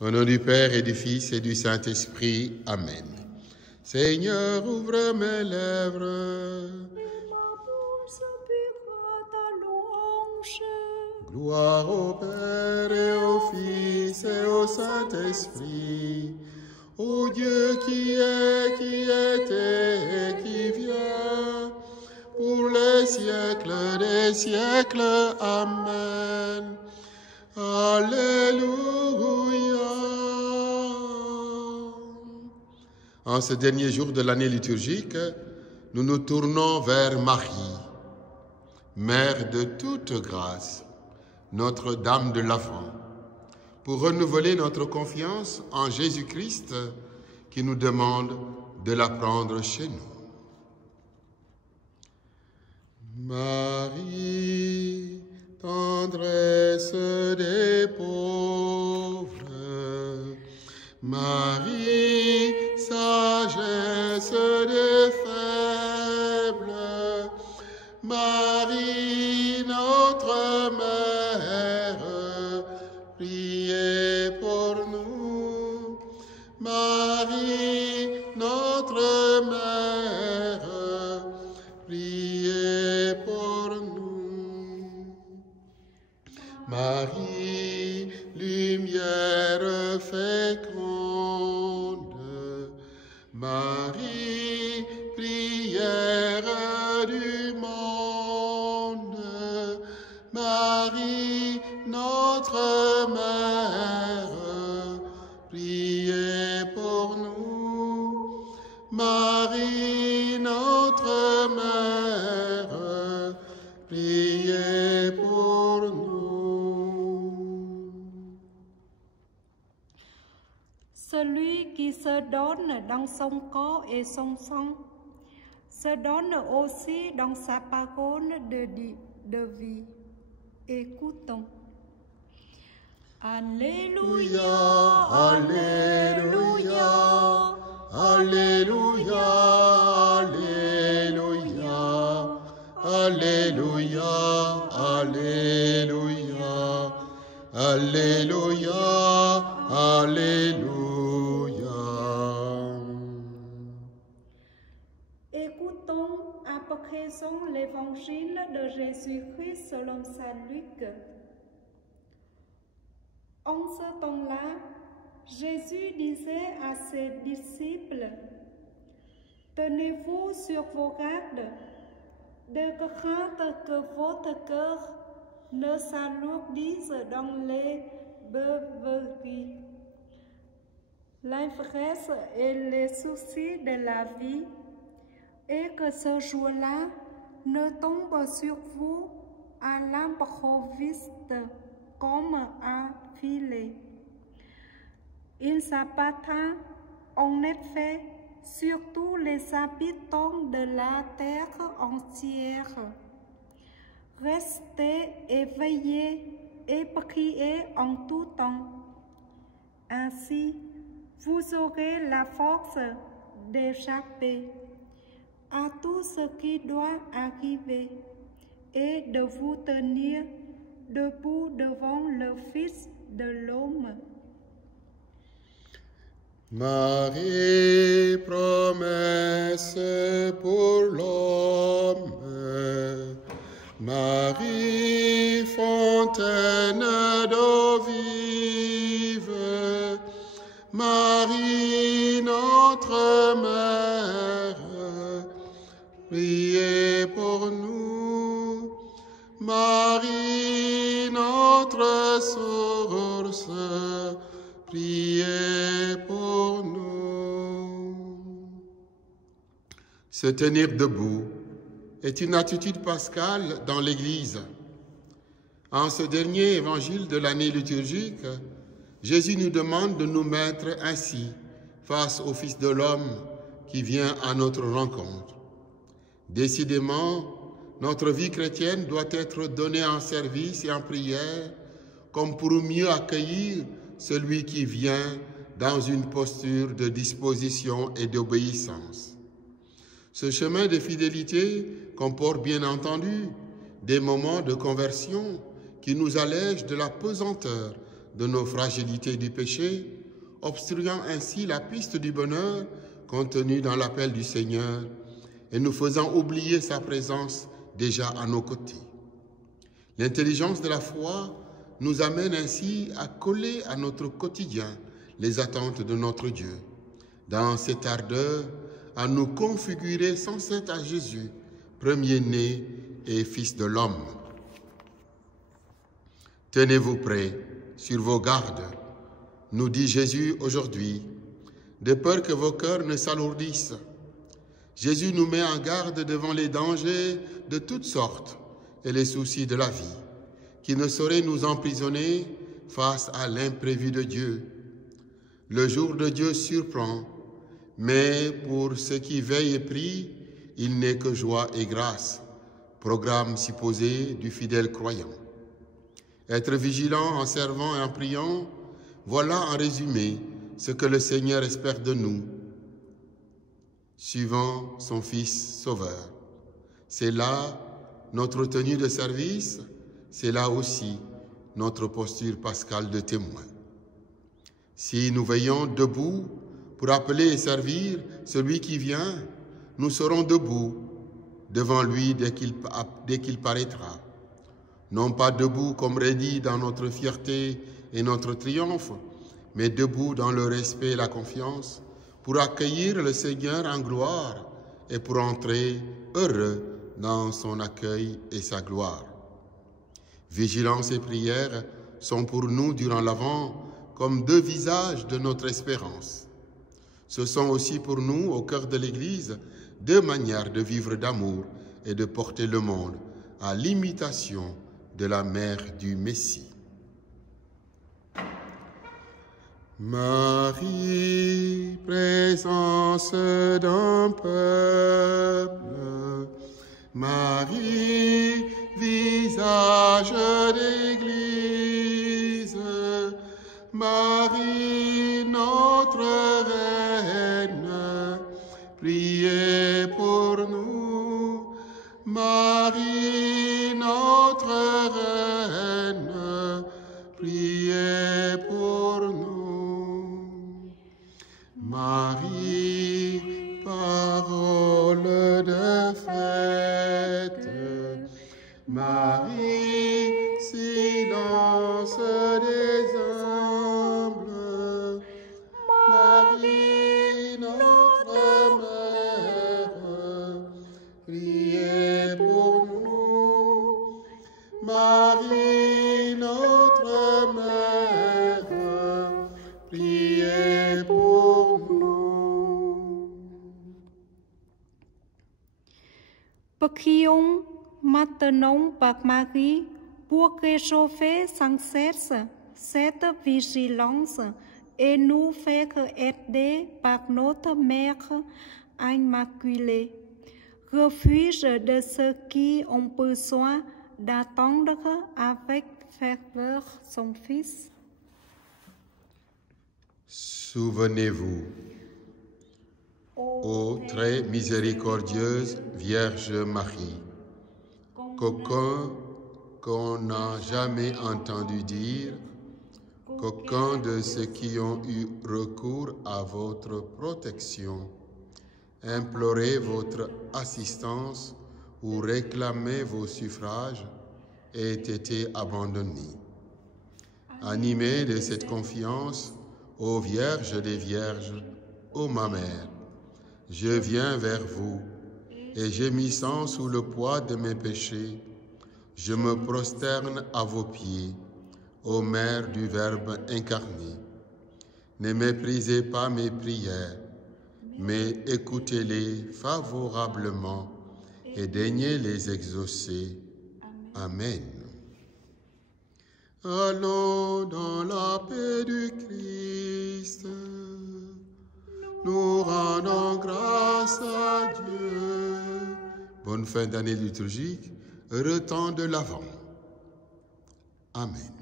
Au nom du Père et du Fils et du Saint-Esprit. Amen. Seigneur, ouvre mes lèvres. Et ma bouche publiera ta louange. Gloire au Père et au Fils et au Saint-Esprit. Ô Dieu qui était et qui vient, pour les siècles des siècles. Amen. Alléluia. En ce dernier jour de l'année liturgique, nous nous tournons vers Marie, Mère de toute grâce, Notre-Dame de l'Avent, pour renouveler notre confiance en Jésus-Christ qui nous demande de la prendre chez nous. Marie, tendresse des pauvres, Marie, sagesse des faibles, Marie, notre mère, priez pour nous. Marie, notre mère, priez pour nous. Marie, lumière féconde, Marie, prière du monde, Marie, notre mère, priez pour nous. Marie, notre mère, priez pour nous. Celui qui se donne dans son corps et son sang se donne aussi dans sa parole de vie. Écoutons. Alléluia, Alléluia, Alléluia, Alléluia, Alléluia, Alléluia, Alléluia. Écoutons à présent l'évangile de Jésus-Christ selon saint Luc. En ce temps-là, Jésus disait à ses disciples, « Tenez-vous sur vos gardes, de crainte que votre cœur ne s'alourdisse dans les beuveries, l'ivresse et les soucis de la vie, et que ce jour-là ne tombe sur vous à l'improviste comme un filet. » Il s'abatta en effet sur tous les habitants de la terre entière. Restez éveillés et priez en tout temps. Ainsi, vous aurez la force d'échapper à tout ce qui doit arriver et de vous tenir debout devant le Fils de l'homme. Marie, promesse pour l'homme, Marie, fontaine d'eau vive, Marie, notre mère, priez pour nous. Marie, notre source, priez pour nous. Se tenir debout est une attitude pascale dans l'Église. En ce dernier évangile de l'année liturgique, Jésus nous demande de nous mettre ainsi face au Fils de l'homme qui vient à notre rencontre. Décidément, notre vie chrétienne doit être donnée en service et en prière, comme pour mieux accueillir celui qui vient dans une posture de disposition et d'obéissance. Ce chemin de fidélité comporte bien entendu des moments de conversion qui nous allègent de la pesanteur de nos fragilités du péché, obstruant ainsi la piste du bonheur contenue dans l'appel du Seigneur et nous faisant oublier sa présence déjà à nos côtés. L'intelligence de la foi nous amène ainsi à coller à notre quotidien les attentes de notre Dieu, dans cette ardeur à nous configurer sans cesse à Jésus, premier-né et Fils de l'homme. Tenez-vous prêts, sur vos gardes, nous dit Jésus aujourd'hui, de peur que vos cœurs ne s'alourdissent. Jésus nous met en garde devant les dangers de toutes sortes et les soucis de la vie, qui ne sauraient nous emprisonner face à l'imprévu de Dieu. Le jour de Dieu surprend, mais pour ceux qui veillent et prient, il n'est que joie et grâce, programme supposé du fidèle croyant. Être vigilant en servant et en priant, voilà en résumé ce que le Seigneur espère de nous, suivant son Fils Sauveur. C'est là notre tenue de service, c'est là aussi notre posture pascale de témoin. Si nous veillons debout pour appeler et servir celui qui vient, nous serons debout devant lui dès qu'il paraîtra. Non pas debout comme raidis dans notre fierté et notre triomphe, mais debout dans le respect et la confiance pour accueillir le Seigneur en gloire et pour entrer heureux dans son accueil et sa gloire. Vigilance et prière sont pour nous durant l'Avent comme deux visages de notre espérance. Ce sont aussi pour nous, au cœur de l'Église, deux manières de vivre d'amour et de porter le monde à l'imitation de la mère du Messie. Marie, présence d'un peuple, Marie, visage d'Église, Marie, notre Reine, priez pour nous. Marie, notre Reine, priez pour nous. Marie, parole de fête, Marie, silence des humbles, Marie, notre mère, priez pour nous. Marie, notre mère, priez pour nous. Prions maintenant par Marie pour réchauffer sans cesse cette vigilance et nous faire aider par notre Mère Immaculée, refuge de ceux qui ont besoin d'attendre avec ferveur son Fils. Souvenez-vous, ô très miséricordieuse Vierge Marie, qu'aucun qu'on n'a jamais entendu dire, qu'aucun de ceux qui ont eu recours à votre protection, implorez votre assistance ou réclamez vos suffrages ait été abandonné. Animés de cette confiance, ô Vierge des Vierges, ô ma Mère, je viens vers vous et gémissant sous le poids de mes péchés, je me prosterne à vos pieds, ô Mère du Verbe incarné. Ne méprisez pas mes prières, mais écoutez-les favorablement et daignez les exaucer. Amen. Allons dans la paix du Christ, nous rendons grâce à Dieu. Bonne fin d'année liturgique, heureux temps de l'Avent. Amen.